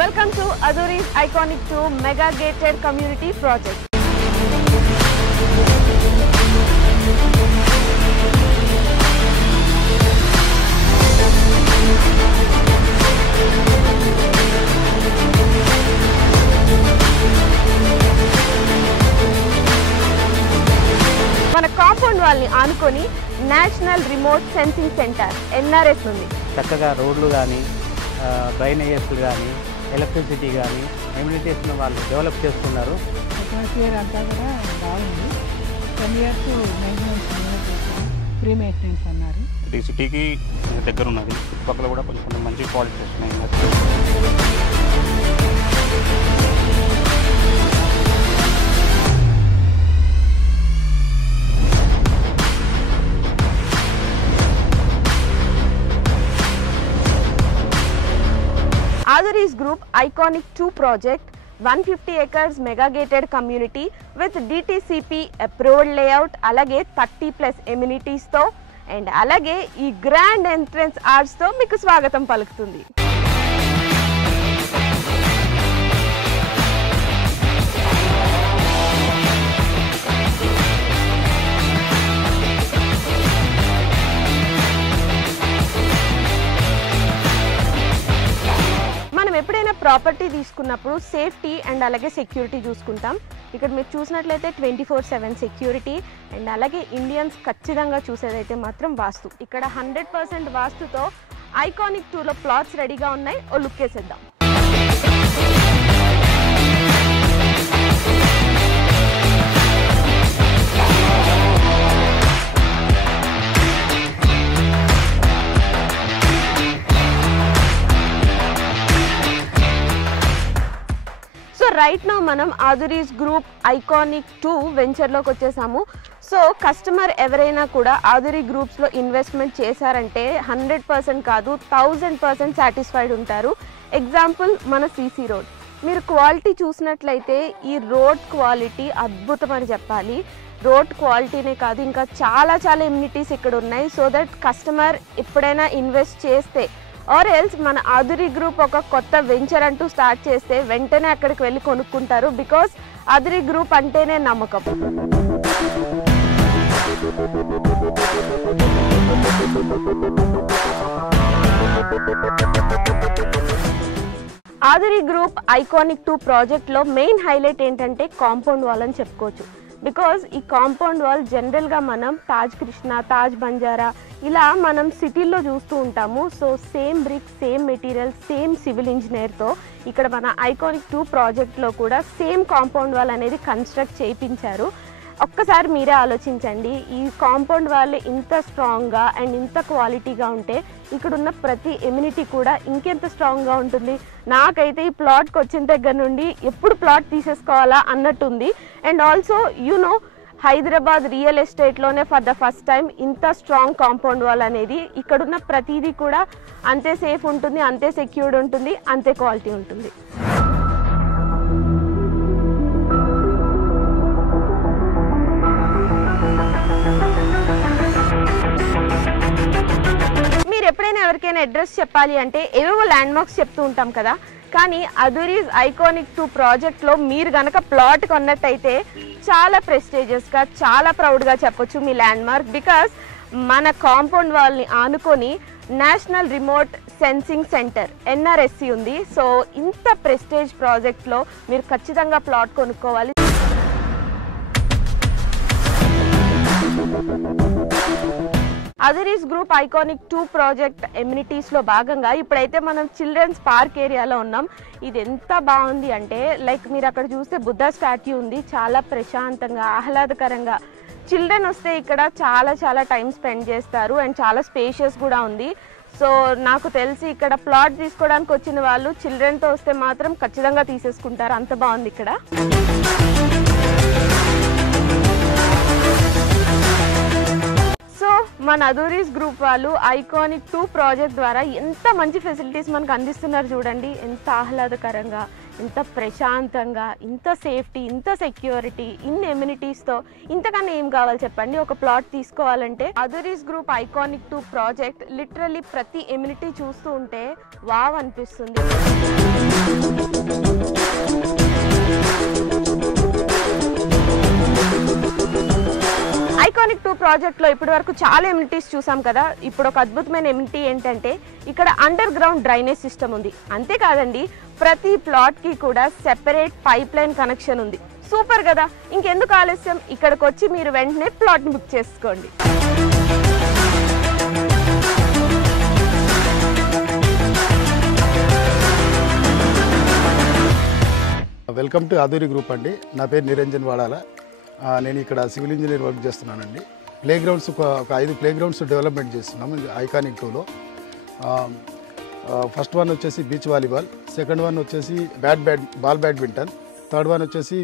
Welcome to Aduri's Iconic 2 Mega Gated Community Project. మన compound wall ని ఆనుకొని national remote sensing centre NRS ఉంది. చక్కగా రోడ్లు గాని డ్రైనేజెస్ గాని ఎలక్ట్రిసిటీ కానీ ఎమ్యూనిటీస్ను వాళ్ళు డెవలప్ చేస్తున్నారు. అట్మాస్ఫియర్ అంతా కూడా బాగుంది. 10 years మెయింటెనెన్స్ ఫ్రీ మెయింటెనెన్స్ అన్నారు. ఇది సిటీకి దగ్గర ఉన్నది. చుట్టుపక్కల కూడా కొంచెం మంచి క్వాలిటీ వస్తున్నాయి. Aduri's Group Iconic 2 project, 150 acres mega gated community with DTCP approved layout, alage 30+ amenities తో and alage ee grand entrance arch తో మీకు స్వాగతం పలుకుతుంది. ఎప్పుడైనా ప్రాపర్టీ తీసుకున్నప్పుడు సేఫ్టీ అండ్ అలాగే సెక్యూరిటీ చూసుకుంటాం. ఇక్కడ మీరు చూసినట్లయితే 24/7 సెక్యూరిటీ అండ్ అలాగే ఇండియన్స్ ఖచ్చితంగా చూసేదైతే మాత్రం వాస్తు. ఇక్కడ 100% వాస్తుతో ఐకానిక్ 2లో ప్లాట్స్ రెడీగా ఉన్నాయి. ఓ లుక్ వేసేద్దాం. రైట్ నౌ మనం Aduri's Group Iconic 2 వెంచర్లోకి వచ్చేసాము. సో కస్టమర్ ఎవరైనా కూడా Aduri గ్రూప్స్లో ఇన్వెస్ట్మెంట్ చేశారంటే 100% కాదు 1000% సాటిస్ఫైడ్ ఉంటారు. ఎగ్జాంపుల్ మన CC రోడ్. మీరు క్వాలిటీ చూసినట్లయితే ఈ రోడ్ క్వాలిటీ అద్భుతం అని చెప్పాలి. రోడ్ క్వాలిటీనే కాదు ఇంకా చాలా ఎమ్యూనిటీస్ ఇక్కడ ఉన్నాయి. సో దట్ కస్టమర్ ఎప్పుడైనా ఇన్వెస్ట్ చేస్తే ఆర్ ఎల్స్ మన Aduri గ్రూప్ ఒక కొత్త వెంచర్ అంటూ స్టార్ట్ చేస్తే వెంటనే అక్కడికి వెళ్ళి కొనుక్కుంటారు. బికాస్ Aduri గ్రూప్ అంటేనే నమ్మకం. Aduri గ్రూప్ ఐకానిక్ 2 ప్రాజెక్ట్లో మెయిన్ హైలైట్ ఏంటంటే కాంపౌండ్ వాల్ అని చెప్పుకోవచ్చు. బికాజ్ ఈ కాంపౌండ్ వాల్ జనరల్గా మనం తాజ్ కృష్ణ, తాజ్ బంజారా ఇలా మనం సిటీల్లో చూస్తూ ఉంటాము. So same brick, same material, same civil ఇంజనీర్తో ఇక్కడ మన ఐకానిక్ 2 ప్రాజెక్ట్లో కూడా సేమ్ కాంపౌండ్ వాల్ అనేది కన్స్ట్రక్ట్ చేయించారు. ఒక్కసారి మీరే ఆలోచించండి. ఈ కాంపౌండ్ వాల్ ఇంత స్ట్రాంగ్గా అండ్ ఇంత క్వాలిటీగా ఉంటే ఇక్కడున్న ప్రతి ఎమ్యూనిటీ కూడా ఇంకెంత స్ట్రాంగ్గా ఉంటుంది. నాకైతే ఈ ప్లాట్కి వచ్చిన దగ్గర నుండి ఎప్పుడు ప్లాట్ తీసేసుకోవాలా అన్నట్టుంది. And also you know Hyderabad real ఎస్టేట్లోనే ఫర్ ద ఫస్ట్ టైం ఇంత స్ట్రాంగ్ కాంపౌండ్ వాల్ అనేది ఇక్కడున్న ప్రతిదీ కూడా అంతే సేఫ్ ఉంటుంది, అంతే సెక్యూర్డ్ ఉంటుంది, అంతే క్వాలిటీ ఉంటుంది. మీరు ఎప్పుడైనా ఎవరికైనా అడ్రస్ చెప్పాలి అంటే ఏవేవో ల్యాండ్ మార్క్స్ చెప్తూ ఉంటాం కదా. కానీ Aduri's Iconic 2 ప్రాజెక్ట్లో మీరు కనుక ప్లాట్ కొన్నట్టయితే చాలా ప్రెస్టీజియస్గా, చాలా ప్రౌడ్గా చెప్పొచ్చు మీ ల్యాండ్ మార్క్. బికాస్ మన కాంపౌండ్ వాల్ని ఆనుకొని national remote sensing centre NRSC ఉంది. సో ఇంత ప్రెస్టేజ్ ప్రాజెక్ట్లో మీరు ఖచ్చితంగా ప్లాట్ కొనుక్కోవాలి. Aduri's Group Iconic 2 ప్రాజెక్ట్ ఎమ్యూనిటీస్లో భాగంగా ఇప్పుడైతే మనం చిల్డ్రన్స్ పార్క్ ఏరియాలో ఉన్నాం. ఇది ఎంత బాగుంది అంటే లైక్ మీరు అక్కడ చూస్తే బుద్ధ స్టాట్యూ ఉంది. చాలా ప్రశాంతంగా, ఆహ్లాదకరంగా చిల్డ్రన్ వస్తే ఇక్కడ చాలా టైం స్పెండ్ చేస్తారు. అండ్ చాలా స్పేషియస్ కూడా ఉంది. సో నాకు తెలిసి ఇక్కడ ప్లాట్ తీసుకోవడానికి వచ్చిన వాళ్ళు చిల్డ్రన్తో వస్తే మాత్రం ఖచ్చితంగా తీసేసుకుంటారు. అంత బాగుంది ఇక్కడ. సో మన అదూరీస్ గ్రూప్ వాళ్ళు ఐకానిక్ 2 ప్రాజెక్ట్ ద్వారా ఎంత మంచి ఫెసిలిటీస్ మనకు అందిస్తున్నారు చూడండి. ఎంత ఆహ్లాదకరంగా, ఎంత ప్రశాంతంగా, ఇంత సేఫ్టీ, ఇంత సెక్యూరిటీ, ఇన్ని ఎమ్యూనిటీస్తో ఇంతకన్నా ఏం కావాలి చెప్పండి. ఒక ప్లాట్ తీసుకోవాలంటే అదూరీస్ గ్రూప్ ఐకానిక్ 2 ప్రాజెక్ట్ లిటరల్లీ ప్రతి ఎమ్యూనిటీ చూస్తూ ఉంటే వావ్ అనిపిస్తుంది. ఐకానిక్ 2 ప్రాజెక్ట్లో ఇప్పటి వరకు చాలా ఎమ్యూనిటీస్ చూసాం కదా. ఇప్పుడు ఒక అద్భుతమైన ఎమ్యూనిటీ ఏంటంటే ఇక్కడ అండర్ గ్రౌండ్ డ్రైనేజ్ సిస్టమ్ ఉంది. అంతేకాదండి, ప్రతి ప్లాట్కి కూడా సెపరేట్ పైప్ లైన్ కనెక్షన్ ఉంది. సూపర్ కదా. ఇంకెందుకు ఆలస్యం, ఇక్కడికి వచ్చి మీరు వెంటనే ప్లాట్ని బుక్ చేసుకోండి. వెల్కమ్ టు అదూరి గ్రూప్ అండి. నా పేరు నిరంజన్ వాడాల. నేను ఇక్కడ సివిల్ ఇంజనీర్ వర్క్ చేస్తున్నానండి. ప్లే గ్రౌండ్స్ ఒక 5 ప్లే గ్రౌండ్స్ డెవలప్మెంట్ చేస్తున్నాము ఐకానిక్ 2లో. ఫస్ట్ వన్ వచ్చేసి బీచ్ వాలీబాల్, సెకండ్ వన్ వచ్చేసి బాల్ బ్యాడ్మింటన్, థర్డ్ వన్ వచ్చేసి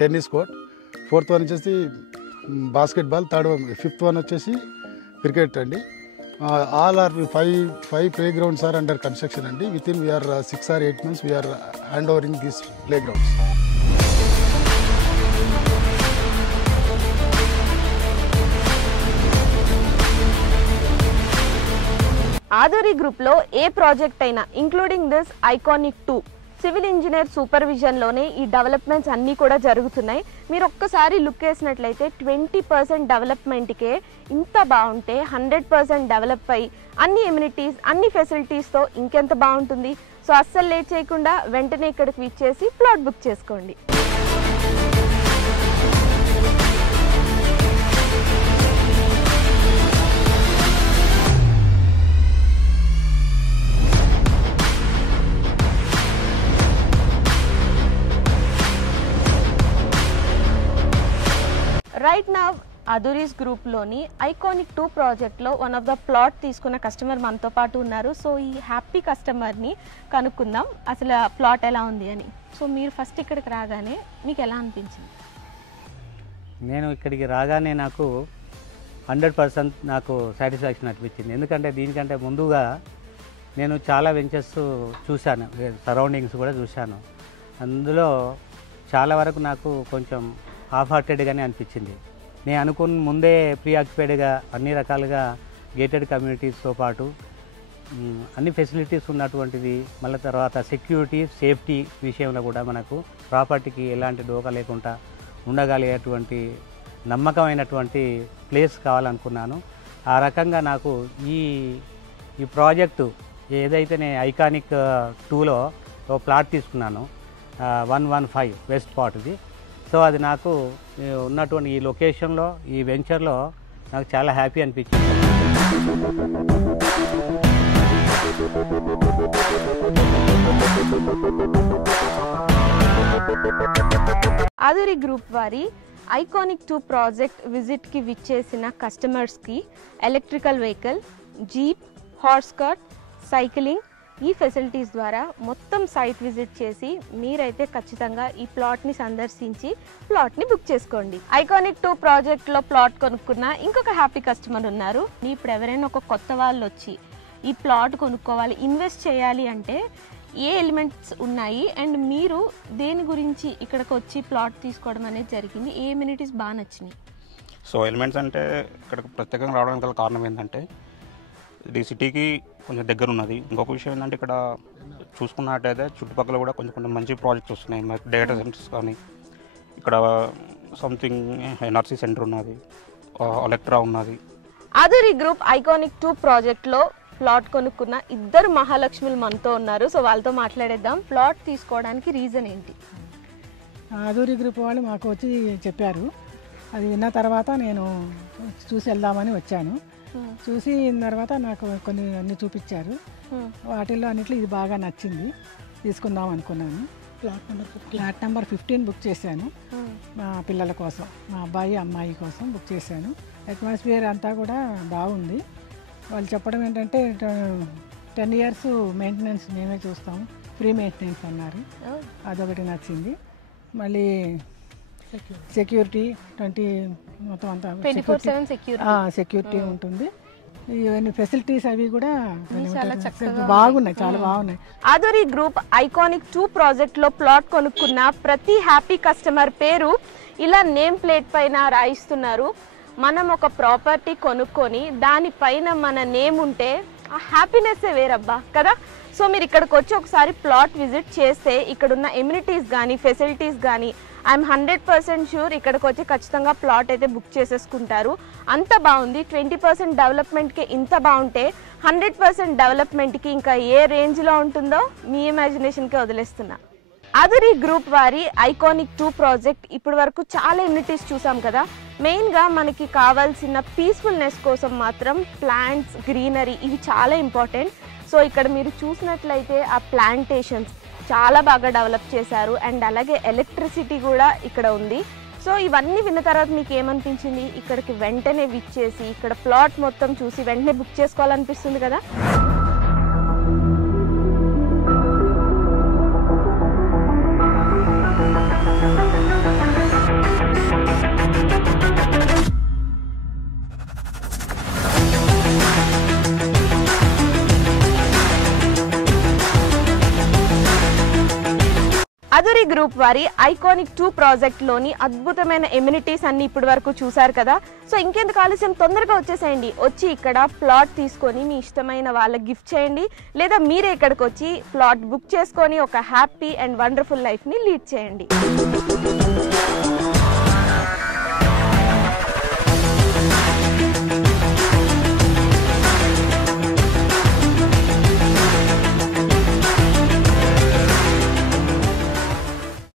టెన్నిస్ కోర్ట్, ఫోర్త్ వన్ వచ్చేసి బాస్కెట్బాల్, ఫిఫ్త్ వన్ వచ్చేసి క్రికెట్ అండి. all are five playgrounds are under construction and within we are 6 or 8 months we are handovering these playgrounds. Aduri గ్రూప్లో ఏ project అయినా including this iconic 2 civil engineer సూపర్విజన్లోనే ఈ developments అన్నీ కూడా జరుగుతున్నాయి. మీరు ఒక్కసారి లుక్ వేసినట్లయితే 20% డెవలప్మెంట్కే ఇంత బాగుంటే 100% డెవలప్ అయ్యి అన్ని ఎమ్యూనిటీస్, అన్ని ఫెసిలిటీస్తో ఇంకెంత బాగుంటుంది. సో అస్సలు లేట్ చేయకుండా వెంటనే ఇక్కడికి విచ్చేసి ప్లాట్ బుక్ చేసుకోండి. రైట్ నౌ అదూరీస్ గ్రూప్లోని ఐకానిక్ 2 ప్రాజెక్ట్లో వన్ ఆఫ్ ద ప్లాట్ తీసుకున్న కస్టమర్ మనతో పాటు ఉన్నారు. సో ఈ హ్యాపీ కస్టమర్ని కనుక్కుందాం అసలు ప్లాట్ ఎలా ఉంది అని. సో మీరు ఫస్ట్ ఇక్కడికి రాగానే మీకు ఎలా అనిపించింది? నేను ఇక్కడికి రాగానే నాకు 100% నాకు సాటిస్ఫాక్షన్ అనిపించింది. ఎందుకంటే దీనికంటే ముందుగా నేను చాలా వెంచర్స్ చూశాను, సరౌండింగ్స్ కూడా చూశాను. అందులో చాలా వరకు నాకు కొంచెం హాఫ్ హార్టెడ్గానే అనిపించింది. నేను అనుకున్న ముందే ప్రీ ఆక్యుపైడ్గా అన్ని రకాలుగా గేటెడ్ కమ్యూనిటీస్తో పాటు అన్ని ఫెసిలిటీస్ ఉన్నటువంటిది, మళ్ళీ తర్వాత సెక్యూరిటీ, సేఫ్టీ విషయంలో కూడా మనకు ప్రాపర్టీకి ఎలాంటి డోకా లేకుండా ఉండగలిగేటువంటి నమ్మకమైనటువంటి ప్లేస్ కావాలనుకున్నాను. ఆ రకంగా నాకు ఈ ప్రాజెక్టు ఏదైతే నేను ఐకానిక్ 2లో ఒక ప్లాట్ తీసుకున్నాను 115 వెస్ట్ పాట్ది. సో అది నాకు ఉన్నటువంటి ఈ లొకేషన్లో, ఈ వెంచర్లో నాకు చాలా హ్యాపీ అనిపించింది. ఆదూరి గ్రూప్ వారి ఐకానిక్ 2 ప్రాజెక్ట్ విజిట్కి విచ్చేసిన కస్టమర్స్కి electrical vehicle, jeep, horse cart, cycling ఈ ఫెసిలిటీస్ ద్వారా మొత్తం సైట్ విజిట్ చేసి మీరైతే ఖచ్చితంగా ఈ ప్లాట్ని సందర్శించి ప్లాట్ని బుక్ చేసుకోండి. ఐకానిక్ 2 ప్రాజెక్ట్లో ప్లాట్ కొనుక్కున్న ఇంకొక హ్యాపీ కస్టమర్ ఉన్నారు. ఇప్పుడు ఎవరైనా ఒక కొత్త వాళ్ళు వచ్చి ఈ ప్లాట్ కొనుక్కోవాలి, ఇన్వెస్ట్ చేయాలి అంటే ఏ ఎలిమెంట్స్ ఉన్నాయి అండ్ మీరు దేని గురించి ఇక్కడికి వచ్చి ప్లాట్ తీసుకోవడం అనేది జరిగింది? ఏ ఎమ్యూనిటీస్ బాగా నచ్చినాయి? సో ఎలిమెంట్స్ అంటే ఇక్కడికి ప్రత్యేకంగా రావడానికి గల కారణం ఏంటంటే ఇది సిటీకి కొంచెం దగ్గర ఉన్నది. ఇంకొక విషయం ఏంటంటే ఇక్కడ చూసుకున్నట్టయితే చుట్టుపక్కల కూడా కొంచెం మంచి ప్రాజెక్ట్స్ వస్తున్నాయి. డేటా సెంటర్స్ కానీ, ఇక్కడ సంథింగ్ ఎన్ఆర్సీ సెంటర్ ఉన్నది, ఎలక్ట్రా ఉన్నది. ఆదూరి గ్రూప్ ఐకానిక్ 2 ప్రాజెక్ట్లో ప్లాట్ కొనుక్కున్న 2 మహాలక్ష్మిలు మనతో ఉన్నారు. సో వాళ్ళతో మాట్లాడేద్దాం. ప్లాట్ తీసుకోవడానికి రీజన్ ఏంటి? ఆదూరి గ్రూప్ వాళ్ళు మాకు వచ్చి చెప్పారు. అది విన్న తర్వాత నేను చూసి వెళ్దామని వచ్చాను. చూసి తర్వాత నాకు అన్ని చూపించారు. వాటిల్లో అన్నిట్లో ఇది బాగా నచ్చింది, తీసుకుందాం అనుకున్నాను. ఫ్లాట్ నెంబర్ 15 బుక్ చేశాను. మా పిల్లల కోసం, మా అబ్బాయి అమ్మాయి కోసం బుక్ చేశాను. అట్మాస్ఫియర్ అంతా కూడా బాగుంది. వాళ్ళు చెప్పడం ఏంటంటే 10 years మెయింటెనెన్స్ మేమే చూస్తాము, ఫ్రీ మెయింటెనెన్స్ అన్నారు. అదొకటి నచ్చింది. మళ్ళీ సెక్యూరిటీ 20 మొత్తం అంతా 24/7 సెక్యూరిటీ. సెక్యూరిటీ ఉంటుంది. ఇవన్నీ ఫెసిలిటీస్ అవి కూడా బాగున్నాయి, చాలా బాగున్నాయి. ఆధురి గ్రూప్ ఐకానిక్ 2 ప్రాజెక్ట్లో ప్లాట్ కొనుక్కున్న ప్రతి హ్యాపీ కస్టమర్ పేరు ఇలా నేమ్ ప్లేట్ పైన రాయిస్తున్నారు. మనం ఒక ప్రాపర్టీ కొనుక్కొని దానిపైన మన నేమ్ ఉంటే ఆ హ్యాపీనెస్సే వేరబ్బా కదా. సో మీరు ఇక్కడికి వచ్చి ఒకసారి ప్లాట్ విజిట్ చేస్తే ఇక్కడున్న ఎమ్యూనిటీస్ కానీ ఫెసిలిటీస్ కానీ ఐఎమ్ 100% షూర్ ఇక్కడికి వచ్చి ఖచ్చితంగా ప్లాట్ అయితే బుక్ చేసేసుకుంటారు. అంత బాగుంది. 20% డెవలప్మెంట్కి ఇంత బాగుంటే 100% డెవలప్మెంట్కి ఇంకా ఏ రేంజ్లో ఉంటుందో మీ ఇమాజినేషన్కే వదిలేస్తున్నా. ఆధురి గ్రూప్ వారి ఐకానిక్ 2 ప్రాజెక్ట్ ఇప్పటి వరకు చాలా ఎమ్యూనిటీస్ చూసాం కదా. మెయిన్గా మనకి కావాల్సిన పీస్ఫుల్నెస్ కోసం మాత్రం ప్లాంట్స్, గ్రీనరీ ఇవి చాలా ఇంపార్టెంట్. సో ఇక్కడ మీరు చూసినట్లయితే ఆ ప్లాంటేషన్స్ చాలా బాగా డెవలప్ చేశారు. అండ్ అలాగే ఎలక్ట్రిసిటీ కూడా ఇక్కడ ఉంది. సో ఇవన్నీ విన్న తర్వాత మీకు ఏమనిపించింది? ఇక్కడికి వెంటనే విచ్చేసి ఇక్కడ ప్లాట్ మొత్తం చూసి వెంటనే బుక్ చేసుకోవాలనిపిస్తుంది కదా. ఆధురి గ్రూప్ వారి ఐకానిక్ 2 ప్రాజెక్ట్లోని అద్భుతమైన ఎమ్యూనిటీస్ అన్ని ఇప్పటి వరకు చూసారు కదా. సో ఇంకెందుకు ఆలస్యం, తొందరగా వచ్చేసేయండి. వచ్చి ఇక్కడ ప్లాట్ తీసుకొని మీ ఇష్టమైన వాళ్ళకి గిఫ్ట్ చేయండి, లేదా మీరే ఇక్కడికి వచ్చి ప్లాట్ బుక్ చేసుకొని ఒక హ్యాపీ అండ్ వండర్ఫుల్ లైఫ్ని లీడ్ చేయండి.